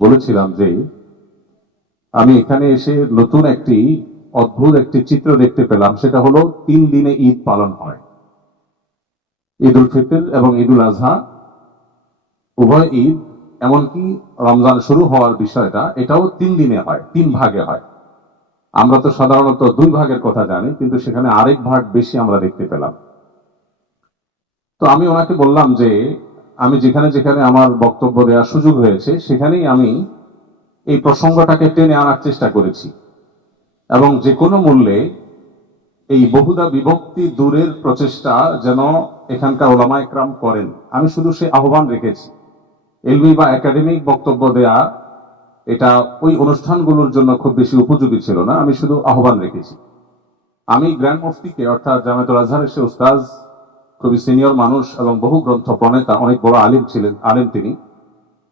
বলেছিলাম যে আমি এখানে এসে নতুন একটি অদ্ভুত একটি চিত্র দেখতে পেলাম। সেটা হলো 3 দিনে ঈদ পালন হয়। ঈদ উল ফিতর এবং ঈদ উল আজহা উভয় ঈদ, এমনকি রমজান শুরু হওয়ার বিষয়টা এটাও 3 দিনে হয়, 3 ভাগে হয়। আমরা তো সাধারণত 2 ভাগের কথা জানি, কিন্তু সেখানে আরেক ভাগ বেশি আমরা দেখতে পেলাম। তো আমি ওনাকে বললাম যে আমি যেখানে যেখানে আমার বক্তব্য দেওয়ার সুযোগ হয়েছে সেখানেই আমি এই প্রসঙ্গটাকে টেনে আনার চেষ্টা করেছি, এবং যে কোনো মূল্যে এই বহুদা বিভক্তি দূরের প্রচেষ্টা যেন এখানকার ওলামা একরাম করেন, আমি শুধু সে আহ্বান রেখেছি। এলমি বা একাডেমিক বক্তব্য দেয়া এটা ওই অনুষ্ঠানগুলোর জন্য খুব বেশি উপযোগী ছিল না, আমি শুধু আহ্বান রেখেছি। আমি গ্র্যান্ড মুফতিকে, অর্থাৎ জামায়াতুল আজহারের সে উস্তাজ, খুবই সিনিয়র মানুষ এবং বহু গ্রন্থ প্রণেতা, অনেক বড় আলিম ছিলেন, আলেম তিনি।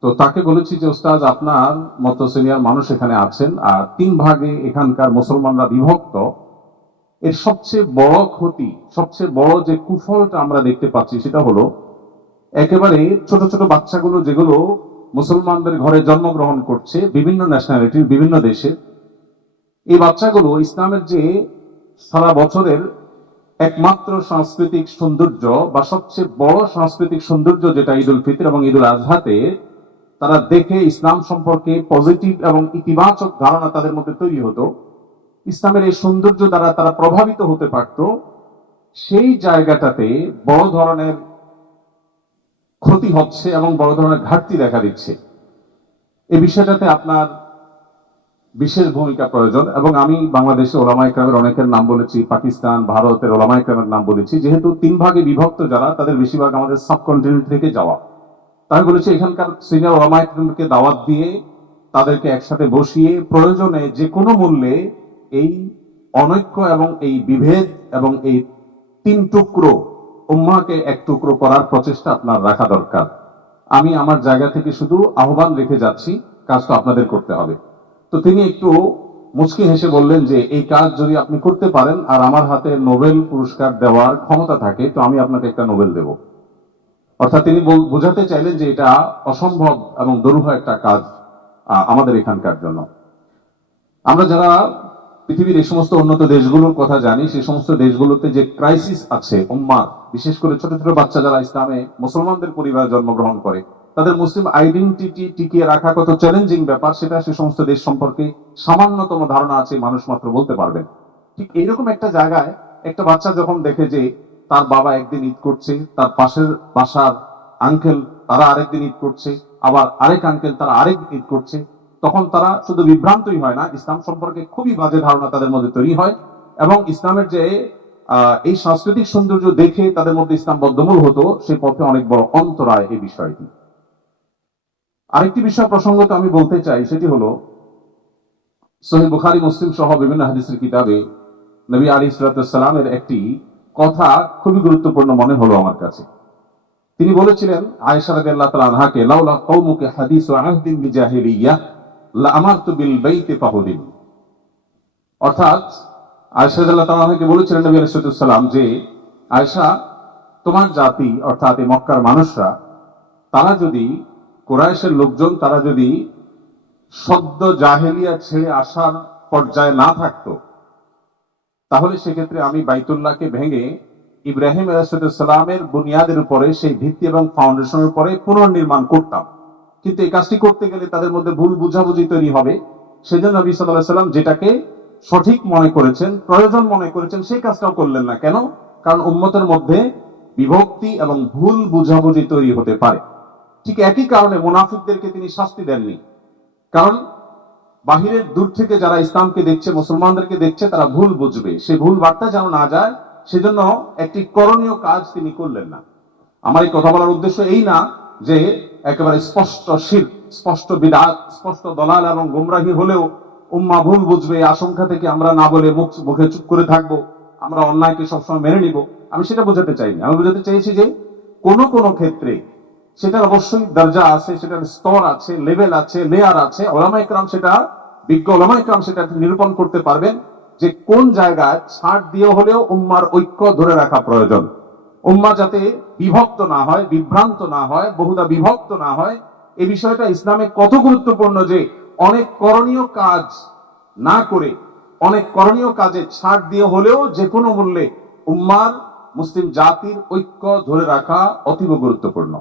তো তাকে বলেছি যে উস্তাজ, আপনার মতো সিনিয়র মানুষ এখানে আছেন, আর 3 ভাগে এখানকার মুসলমানরা বিভক্ত, এর সবচেয়ে বড় ক্ষতি, সবচেয়ে বড় যে কুফলটা আমরা দেখতে পাচ্ছি সেটা হলো একেবারে ছোট ছোট বাচ্চাগুলো যেগুলো মুসলমানদের ঘরে জন্মগ্রহণ করছে, বিভিন্ন ন্যাশনালিটির, বিভিন্ন দেশে, এই বাচ্চাগুলো ইসলামের যে সারা বছরের একমাত্র সাংস্কৃতিক সৌন্দর্য বা সবচেয়ে বড় সাংস্কৃতিক সৌন্দর্য যেটা ঈদ উল ফিতর এবং ঈদ উল আজহাতে, তারা দেখে ইসলাম সম্পর্কে পজিটিভ এবং ইতিবাচক ধারণা তাদের মধ্যে তৈরি হতো, ইসলামের এই সৌন্দর্য দ্বারা তারা প্রভাবিত হতে পারত, সেই জায়গাটাতে বড় ধরনের ক্ষতি হচ্ছে এবং বড় ধরনের ঘাটতি দেখা দিচ্ছে। এই বিষয়টাতে আপনার বিশেষ ভূমিকা প্রয়োজন। এবং আমি বাংলাদেশে ওলামা ইকরামের অনেকের নাম বলেছি, পাকিস্তান, ভারতের ওলামা ইকরামের নাম বলেছি, যেহেতু 3 ভাগে বিভক্ত যারা, তাদের বেশিরভাগ আমাদের সাবকন্টিনেন্ট থেকে যাওয়া। তাই বলেছি এখানকার সিনিয়র ওলামা ইকরামকে দাওয়াত দিয়ে তাদেরকে একসাথে বসিয়ে প্রয়োজনে যে কোনো মূল্যে এই অনৈক্য এবং এই বিভেদ এবং এই 3 টুকরো উম্মাহকে 1 টুকরো করার প্রচেষ্টা আপনার রাখা দরকার। আমি আমার জায়গা থেকে শুধু আহ্বান রেখে যাচ্ছি, কাজটা আপনাদের করতে হবে। তো তিনি একটু মুচকি হেসে বললেন যে এই কাজ যদি আপনি করতে পারেন আর আমার হাতে নোবেল পুরস্কার দেওয়ার ক্ষমতা থাকে, তো আমি আপনাকে একটা নোবেল দেব। অর্থাৎ তিনি বোঝাতে চাইলেন যে এটা অসম্ভব এবং দুরূহ একটা কাজ আমাদের এখানকার জন্য। আমরা যারা পৃথিবীর এই সমস্ত উন্নত দেশগুলোর কথা জানি, সেই সমস্ত দেশগুলোতে যে ক্রাইসিস আছে উম্মাহ, বিশেষ করে ছোট ছোট বাচ্চা যারা ইসলামে মুসলমানদের পরিবারে জন্মগ্রহণ করে, তাদের মুসলিম আইডেন্টিটি টিকিয়ে রাখা কত চ্যালেঞ্জিং ব্যাপার, সেটা সে সমস্ত দেশ সম্পর্কে সামান্যতম ধারণা আছে মানুষ মাত্র বলতে পারবেন। ঠিক এইরকম একটা জায়গায় একটা বাচ্চা যখন দেখে যে তার বাবা একদিন ঈদ করছে, তার পাশের বাসার আঙ্কেল তারা আরেকদিন ঈদ করছে, আবার আরেক আঙ্কেল তারা আরেক ঈদ করছে, তখন তারা শুধু বিভ্রান্তই হয় না, ইসলাম সম্পর্কে খুবই বাজে ধারণা তাদের মধ্যে তৈরি হয়। এবং ইসলামের যে এই সাংস্কৃতিক সৌন্দর্য দেখে তাদের মধ্যে ইসলাম বদ্ধমূল হতো, সেই পথে অনেক বড় অন্তরায় এই বিষয়টি। আরেকটি বিষয় প্রসঙ্গত আমি বলতে চাই, সেটি হলো সহিহ বুখারী, মুসলিম সহ বিভিন্ন হাদিসের কিতাবে নবী আলাইহিস সালামের একটি কথা খুবই গুরুত্বপূর্ণ মনে হলো আমার কাছে। তিনি বলেছিলেন আয়েশা রাদিয়াল্লাহু তাআলা আনহাকে, লাউলা কওমুকে হাদিসু আহদিন বিজাহিলিয়াহ লা আমারতু বিল বাইতি ফাহুদিন। অর্থাৎ আয়েশা রাদিয়াল্লাহু তাআলা আনহাকে বলেছিলেন নবী আলাইহিস সালাম যে, আয়েশা, তোমার জাতি অর্থাৎ এই মক্কার মানুষরা, তারা যদি, কুরাইশের লোকজন তারা যদি সদ্য জাহেলিয়া ছেড়ে আসার পর্যায়ে না থাকতো, তাহলে সেক্ষেত্রে আমি বাইতুল্লাহকে ভেঙে ইব্রাহিম আলাইহিস সালামের বুনিয়াদের উপরে, সেই ভিত্তি এবং ফাউন্ডেশনের উপরে পুনর্নির্মাণ করতাম। কিন্তু এই কাজটি করতে গেলে তাদের মধ্যে ভুল বুঝাবুঝি তৈরি হবে। সেজন্য নবী সাল্লাল্লাহু আলাইহি সাল্লাম যেটাকে সঠিক মনে করেছেন, প্রয়োজন মনে করেছেন, সেই কাজটাও করলেন না। কেন? কারণ উম্মতের মধ্যে বিভক্তি এবং ভুল বুঝাবুঝি তৈরি হতে পারে। ঠিক একই কারণে মুনাফিকদেরকে তিনি শাস্তি দেননি, কারণ বাহিরের দূর থেকে যারা ইসলামকে দেখছে, মুসলমানদেরকে দেখছে, তারা ভুল বুঝবে, সেই ভুল বার্তা যেন না যায়, সেজন্য একটি করণীয় কাজ তিনি করলেন না। আমার এই কথা বলার উদ্দেশ্য এই না যে একেবারে স্পষ্ট শিরক, স্পষ্ট বিদআত, স্পষ্ট দলাল এবং গোমরাহি হলেও উম্মাহ ভুল বুঝবে এই আশঙ্কা থেকে আমরা না বলে মুখে চুপ করে থাকবো, আমরা অন্যায়কে সবসময় মেনে নিব, আমি সেটা বোঝাতে চাইনি। আমি বোঝাতে চাইছি যে কোন কোন ক্ষেত্রে সেটার অবশ্যই দরজা আছে, সেটার স্তর আছে, লেভেল আছে, লেয়ার আছে। ওলামা ইকরাম সেটা, বিজ্ঞ ওলামা ইকরাম সেটা নিরূপণ করতে পারবেন যে কোন জায়গায় ছাড় দিয়ে হলেও উম্মার ঐক্য ধরে রাখা প্রয়োজন। উম্মাহ যাতে বিভক্ত না হয়, বিভ্রান্ত না হয়, বহুদা বিভক্ত না হয়, এই বিষয়টা ইসলামে কত গুরুত্বপূর্ণ যে অনেক করণীয় কাজ না করে, অনেক করণীয় কাজে ছাড় দিয়ে হলেও যে কোনো মূল্যে উম্মার, মুসলিম জাতির ঐক্য ধরে রাখা অতীব গুরুত্বপূর্ণ।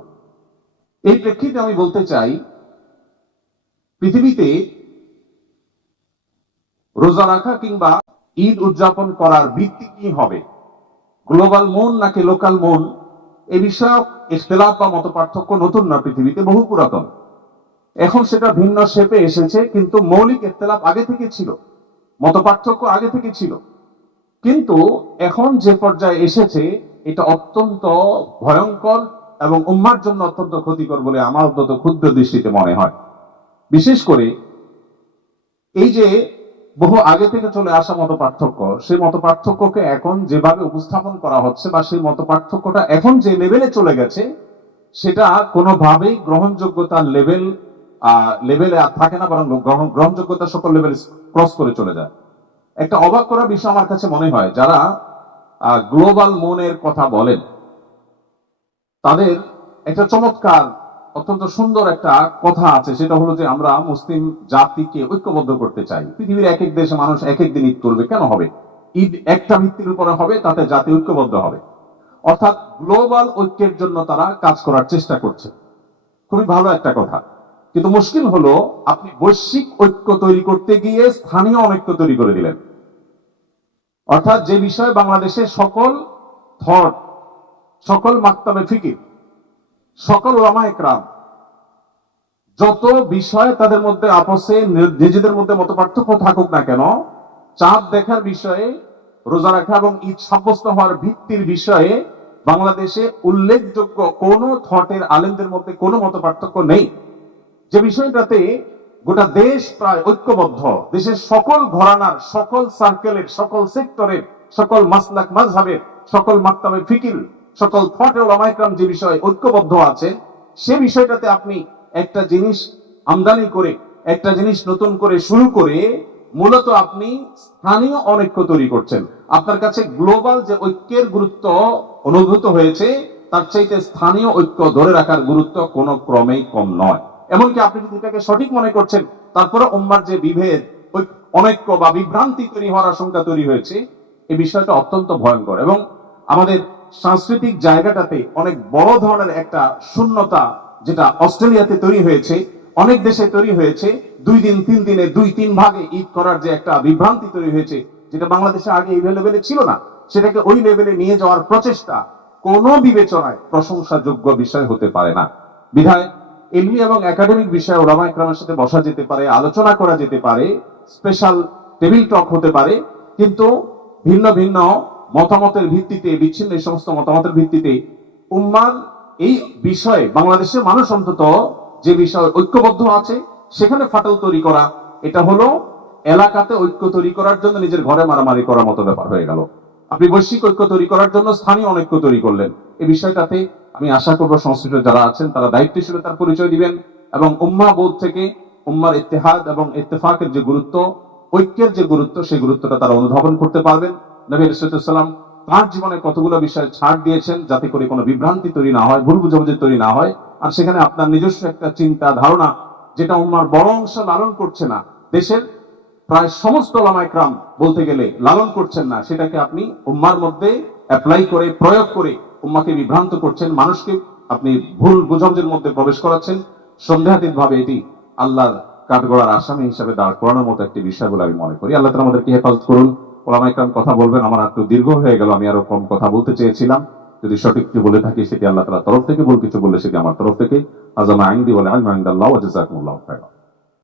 এই প্রেক্ষিতে আমি বলতে চাই, পৃথিবীতে রোজা রাখা কিংবা ঈদ উদযাপন করার ভিত্তি কি হবে, গ্লোবাল মন নাকি লোকাল মন, এ বিষয়ক ইখতিলাফ বা মত পার্থক্য নতুন না, পৃথিবীতে বহু পুরাতন। এখন সেটা ভিন্ন শেপে এসেছে, কিন্তু মৌলিক ইখতিলাফ আগে থেকে ছিল, মত পার্থক্য আগে থেকে ছিল। কিন্তু এখন যে পর্যায়ে এসেছে এটা অত্যন্ত ভয়ঙ্কর এবং উম্মার জন্য অত্যন্ত ক্ষতিকর বলে আমার অন্তত ক্ষুদ্র দৃষ্টিতে মনে হয়। বিশেষ করে এই যে বহু আগে থেকে চলে আসা মত পার্থক্য, সেই মত পার্থক্যকে এখন যেভাবে উপস্থাপন করা হচ্ছে বা সেই মত পার্থক্যটা এখন যে লেভেলে চলে গেছে, সেটা কোনোভাবেই গ্রহণযোগ্যতার লেভেলে আর থাকে না, বরং গ্রহণযোগ্যতা সকল লেভেল ক্রস করে চলে যায়। একটা অবাক করা বিষয় আমার কাছে মনে হয়, যারা গ্লোবাল মনের কথা বলেন তাদের একটা চমৎকার, অত্যন্ত সুন্দর একটা কথা আছে, সেটা হলো যে আমরা মুসলিম জাতিকে ঐক্যবদ্ধ করতে চাই। পৃথিবীর এক এক দেশে মানুষ এক এক দিন ঈদ করবে, কেন হবে? ঈদ একটা ভিত্তির উপরে হবে, তাতে জাতি ঐক্যবদ্ধ হবে। অর্থাৎ গ্লোবাল ঐক্যের জন্য তারা কাজ করার চেষ্টা করছে, খুবই ভালো একটা কথা। কিন্তু মুশকিল হলো, আপনি বৈশ্বিক ঐক্য তৈরি করতে গিয়ে স্থানীয় অনৈক্য তৈরি করে দিলেন। অর্থাৎ যে বিষয়ে বাংলাদেশে সকল থট, সকল মাকতাবে ফিকির, সকল ওলামা একরাম, যত বিষয় তাদের মধ্যে আপসে নিজেদের মধ্যে মত পার্থক্য থাকুক না কেন, চাঁদ দেখার বিষয়ে, রোজা রাখা এবং ঈদ সাব্যস্ত হওয়ার ভিত্তির বিষয়ে বাংলাদেশে উল্লেখযোগ্য কোন থটের আলেমদের মধ্যে কোনো মত পার্থক্য নেই। যে বিষয়টাতে গোটা দেশ প্রায় ঐক্যবদ্ধ, দেশের সকল ঘরানার, সকল সার্কেলের, সকল সেক্টরের, সকল মাসলাক মাযহাবের, সকল মাকতাবে ফিকির, সকল থটে ওলামা ইকরাম যে বিষয়ে ঐক্যবদ্ধ আছে, সে বিষয়টাতে আপনি একটা জিনিস আমদানি করে, একটা জিনিস নতুন করে শুরু করে মূলত আপনি স্থানীয় অনৈক্য তৈরি করছেন। আপনার কাছে গ্লোবাল যে ঐক্যের গুরুত্ব অনুভূত হয়েছে, তার চাইতে স্থানীয় ঐক্য ধরে রাখার গুরুত্ব কোনো ক্রমেই কম নয়। এমনকি আপনি যদি এটাকে সঠিক মনে করছেন, তারপরে উম্মার যে বিভেদ, অনৈক্য বা বিভ্রান্তি তৈরি হওয়ার আশঙ্কা তৈরি হয়েছে, এই বিষয়টা অত্যন্ত ভয়ঙ্কর। এবং আমাদের সাংস্কৃতিক জায়গাটাতে অনেক বড় ধরনের একটা শূন্যতা, যেটা অস্ট্রেলিয়াতে তৈরি হয়েছে, অনেক দেশে তৈরি হয়েছে, 2 দিন 3 দিনে 2-3 ভাগে ঈদ করার যে একটা বিভ্রান্তি তৈরি হয়েছে, যেটা বাংলাদেশে আগে এই লেভেলে ছিল না, সেটাকে ওই লেভেলে নিয়ে যাওয়ার প্রচেষ্টা কোনো বিবেচনায় প্রশংসাযোগ্য বিষয় হতে পারে না। বিধায় ইলমি এবং একাডেমিক বিষয়ে ওলামা ইকরামের সাথে বসা যেতে পারে, আলোচনা করা যেতে পারে, স্পেশাল টেবিল টক হতে পারে, কিন্তু ভিন্ন ভিন্ন মতামতের ভিত্তিতে, বিচ্ছিন্ন এই সমস্ত মতামতের ভিত্তিতে উম্মার এই বিষয়ে বাংলাদেশের মানুষ অন্তত যে বিষয়ে ঐক্যবদ্ধ আছে সেখানে ফাটল তৈরি করা, এটা হলো এলাকাতে ঐক্য তৈরি করার জন্য নিজের ঘরে মারামারি করার মতো ব্যাপার হয়ে গেল। আপনি বৈশ্বিক ঐক্য তৈরি করার জন্য স্থানীয় অনৈক্য তৈরি করলেন। এই বিষয়টাতে আমি আশা করবো সংশ্লিষ্ট যারা আছেন তারা দায়িত্বশীলতার পরিচয় দিবেন এবং উম্মাহ বোধ থেকে উম্মার ইত্তেহাদ এবং ইত্তেফাকের যে গুরুত্ব, ঐক্যের যে গুরুত্ব, সেই গুরুত্বটা তারা অনুধাবন করতে পারবেন। নবী রাসূলুল্লাহ সাল্লাম তার জীবনে কতগুলো বিষয় ছাড় দিয়েছেন, যাতে করে কোনো বিভ্রান্তি তৈরি না হয়, ভুল বুঝাবুঝি তৈরি না হয়। আর সেখানে আপনার নিজস্ব একটা চিন্তা ধারণা, যেটা উম্মার বড় অংশ লালন করছে না, দেশের প্রায় সমস্ত ওলামা ইকরাম বলতে গেলে লালন করছেন না, সেটাকে আপনি উম্মার মধ্যে অ্যাপ্লাই করে, প্রয়োগ করে উম্মাকে বিভ্রান্ত করছেন, মানুষকে আপনি ভুল বুঝাবুঝির মধ্যে প্রবেশ করাচ্ছেন। সন্দেহাতীত ভাবে এটি আল্লাহর কাঠগড়ার আসামি হিসাবে দাঁড় করানোর মতো একটি বিষয় বলে আমি মনে করি। আল্লাহ তাআলা আমাদেরকে হেফাজত করুন। ওলামা ইকরাম কথা বলবেন, আমার একটু দীর্ঘ হয়ে গেল, আমি আরো কম কথা বলতে চেয়েছিলাম। যদি সঠিক কিছু বলে থাকি সেটি আল্লাহ তাআলার তরফ থেকে, ভুল কিছু বললে সেটি আমার তরফ থেকে। আযামা ইনদি ওয়া ইলমু ইনদাল্লাহ ওয়া জাযাকুমুল্লাহু খায়রান।